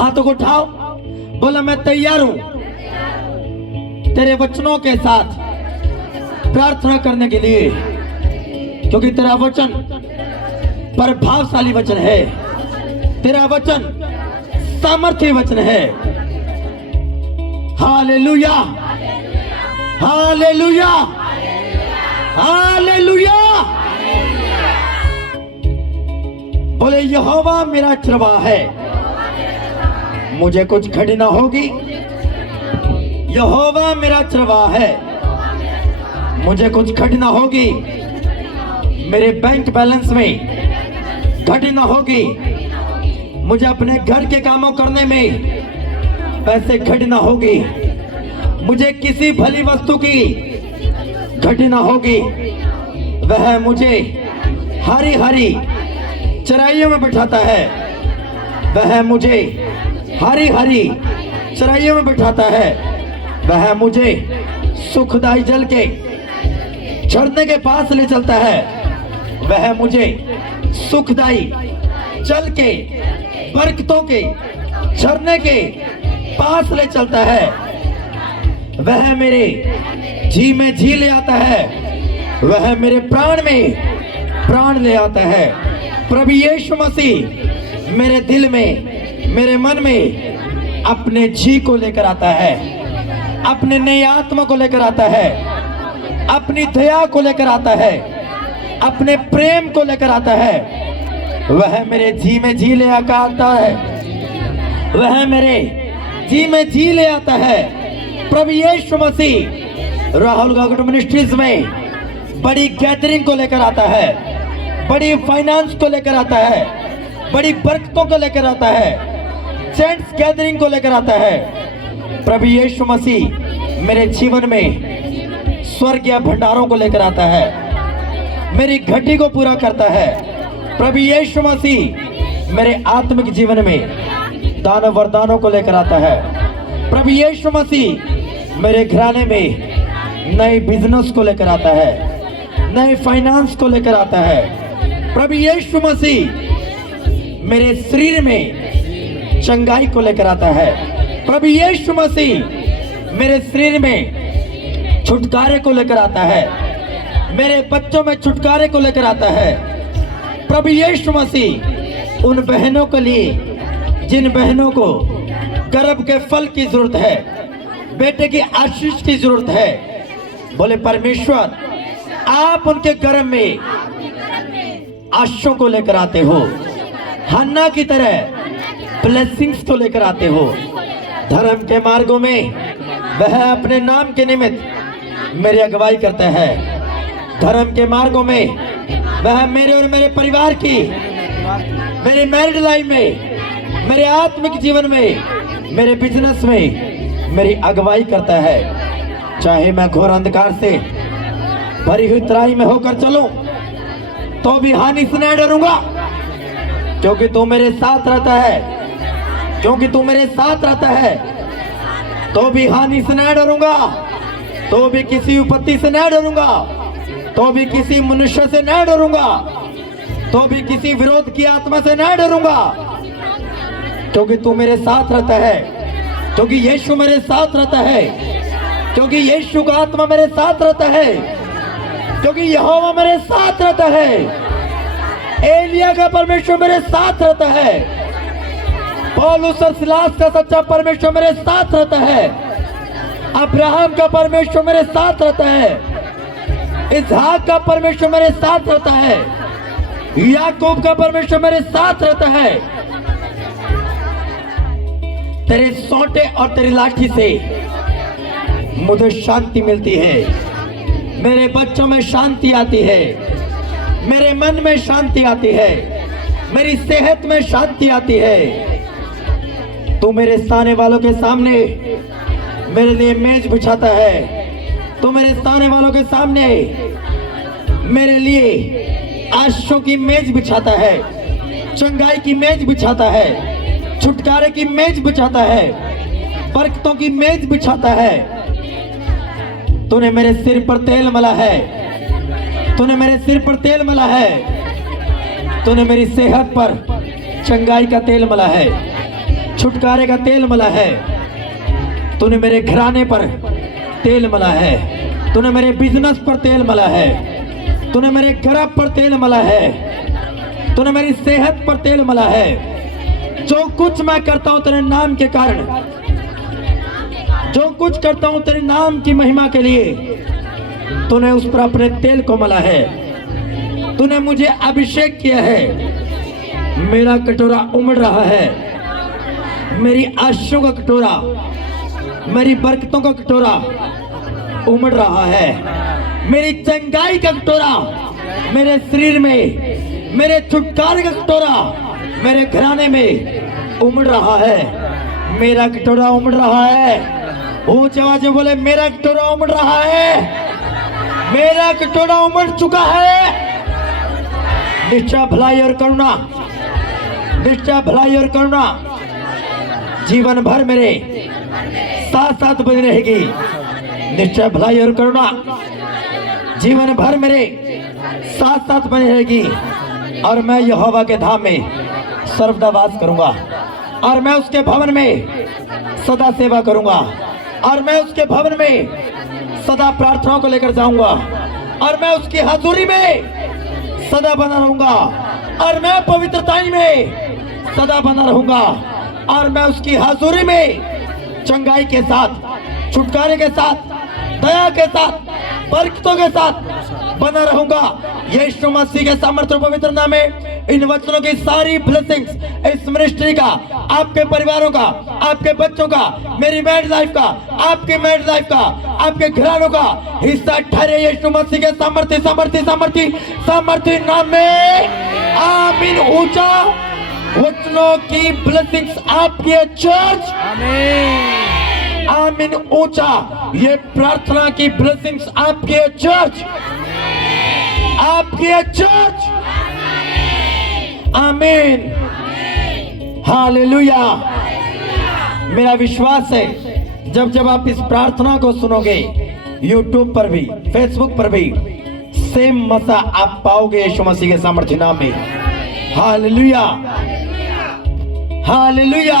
हाथों को उठाओ, बोला मैं तैयार हूं तेरे वचनों के साथ प्रार्थना करने के लिए, क्योंकि तेरा वचन प्रभावशाली वचन है, तेरा वचन सामर्थ्य वचन है। Hallelujah, hallelujah, hallelujah. बोले यहोवा मेरा चरवाहा है, मुझे कुछ घटी ना होगी। यहोवा मेरा चरवाहा है, मुझे कुछ घटी ना होगी। मेरे बैंक बैलेंस में घटी ना होगी। मुझे अपने घर के कामों करने में पैसे घटी ना होगी। मुझे किसी भली वस्तु की घटी ना होगी। वह मुझे हरी हरी चराइयों में बिठाता है। वह मुझे हरी हरी चराइयों में बिठाता है। वह मुझे सुखदाई जल के झरने के पास ले चलता है। वह मुझे सुखदाई जल के बरकतों के झरने के पास ले चलता है। वह मेरे जी में जी ले आता है। वह मेरे प्राण में प्राण ले आता है। प्रभु यीशु मसीह मेरे दिल में, मेरे मन में अपने जी को लेकर आता है, अपने नई आत्मा को लेकर आता है, अपनी दया को लेकर आता है, अपने प्रेम को लेकर आता है। वह मेरे जी में जी ले आता है। वह मेरे जी में जी ले आता है। प्रभु यीशु मसीह राहुल गागट मिनिस्ट्रीज में बड़ी गैदरिंग को लेकर आता है, बड़ी फाइनेंस को लेकर आता है, बड़ी बरकतों को लेकर आता है, जेंट्स गैदरिंग को लेकर आता है। प्रभु यीशु मसीह मेरे जीवन में स्वर्गीय भंडारों को लेकर आता है, मेरी घटी को पूरा करता है। प्रभु यीशु मसीह मेरे आत्मिक जीवन में दान वरदानों को लेकर आता है। प्रभु यीशु मसीह मेरे घराने में नए बिजनेस को लेकर आता है, नए फाइनेंस को लेकर आता है। प्रभु यीशु मसीह मेरे शरीर में चंगाई को लेकर आता है। प्रभु यीशु मसीह मेरे शरीर में छुटकारे को लेकर आता है, मेरे बच्चों में छुटकारे को लेकर आता है। प्रभु यीशु मसीह उन बहनों के लिए जिन बहनों को गर्भ के फल की जरूरत है, बेटे की आशीष की जरूरत है, बोले परमेश्वर आप उनके गर्भ में आशीषों को लेकर आते हो, हन्ना की तरह ब्लेसिंग्स को लेकर आते हो। धर्म के मार्गों में वह अपने नाम के निमित्त मेरी अगुवाई करता है। धर्म के मार्गों में वह मेरे और मेरे परिवार की, मेरे मैरिड लाइफ में, मेरे आत्मिक जीवन में, मेरे बिजनेस में मेरी अगुवाई करता है। चाहे मैं घोर अंधकार से भरी हुई तराई में होकर चलूं तो भी हानि से नहीं डरूंगा, क्योंकि तू मेरे साथ रहता है। क्योंकि तू मेरे साथ रहता है तो भी हानि से नहीं डरूंगा, तो भी किसी विपत्ति से नहीं डरूंगा, तो भी किसी मनुष्य से नहीं डरूंगा, तो भी किसी विरोध की आत्मा से नहीं डरूंगा, क्योंकि तू मेरे साथ रहता है, क्योंकि यीशु मेरे साथ रहता है, क्योंकि यीशु का आत्मा मेरे साथ रहता है, क्योंकि यहोवा मेरे साथ रहता है। एलिया का परमेश्वर मेरे साथ रहता है। पौलुस और सिलास का सच्चा परमेश्वर मेरे साथ रहता है। अब्राहम का परमेश्वर मेरे साथ रहता है। इसहाक का परमेश्वर मेरे साथ रहता है। याकूब का परमेश्वर मेरे साथ रहता है। तेरे सोंटे और तेरी लाठी से मुझे शांति मिलती है। मेरे बच्चों में शांति आती है, मेरे मन में शांति आती है, मेरी सेहत में शांति आती है। तू मेरे सामने वालों के सामने मेरे लिए मेज बिछाता है। तू मेरे सामने वालों के सामने मेरे लिए आशीषों की मेज बिछाता है, चंगाई की मेज बिछाता है, छुटकारे की मेज बिछाता है, बरकतों की मेज बिछाता है। तूने मेरे सिर पर तेल मला है, तूने मेरे सिर पर तेल मला है, तूने मेरी सेहत पर चंगाई का तेल मला है, छुटकारे का तेल मला है। तूने मेरे घराने पर तेल मला है, तूने मेरे बिजनेस पर तेल मला है, तूने मेरे घर पर तेल मला है, तूने मेरी सेहत पर तेल मला है। जो कुछ मैं करता हूं तेरे नाम के कारण, जो कुछ करता हूं तेरे नाम की महिमा के लिए, तूने उस पर अपने तेल को मला है। तूने मुझे अभिषेक किया है। मेरा कटोरा उमड़ रहा है। मेरी आशीषों का कटोरा, मेरी बरकतों का कटोरा उमड़ रहा है। मेरी चंगाई का कटोरा मेरे शरीर में, मेरे छुटकारे का कटोरा मेरे घराने में उमड़ रहा है। मेरा कटोरा उमड़ रहा है। ऊंचे आवाज में बोले, मेरा कटोरा उमड़ रहा है, मेरा कटोरा उमड़ चुका है। निश्चय भलाई और करुणा, निश्चय भलाई और करुणा जीवन भर मेरे साथ साथ बनी रहेगी। निश्चय भलाई और करुणा जीवन भर मेरे साथ साथ बनी रहेगी। और मैं यहोवा के धाम में सर्वदा वास करूंगा, और मैं उसके भवन में सदा सेवा करूंगा, और मैं उसके भवन में सदा प्रार्थनाओं को लेकर जाऊंगा, और मैं उसकी हाजुरी में सदा बना रहूंगा, और मैं पवित्रताई में सदा बना रहूंगा, और मैं उसकी हाजुरी में चंगाई के साथ, छुटकारे के साथ, दया के साथ, बरकतों के साथ बना रहूंगा। यीशु मसीह के सामर्थ्य और पवित्र नाम में इन वचनों की सारी ब्लेसिंग्स इस मिनिस्ट्री का, आपके परिवारों का, आपके बच्चों का, मेरी मैरिज लाइफ का, आपके मैरिज लाइफ का, आपके घरानों का हिस्सा ठहरे यीशु मसीह के सामर्थ्य सामर्थ्य सामर्थ्य सामर्थ्य नाम में। आमीन। ऊंचा वचनों की ब्लेसिंग्स आपकी चर्च। आमीन। आमीन। ऊंचा ये प्रार्थना की ब्लेसिंग्स आपकी चर्च, आपकी चर्च। आमीन। हालेलुया। मेरा विश्वास है जब जब आप इस प्रार्थना को सुनोगे, यूट्यूब पर भी, फेसबुक पर भी सेम मजा आप पाओगे यीशु मसीह के सामर्थ्य नाम में। Hallelujah, hallelujah.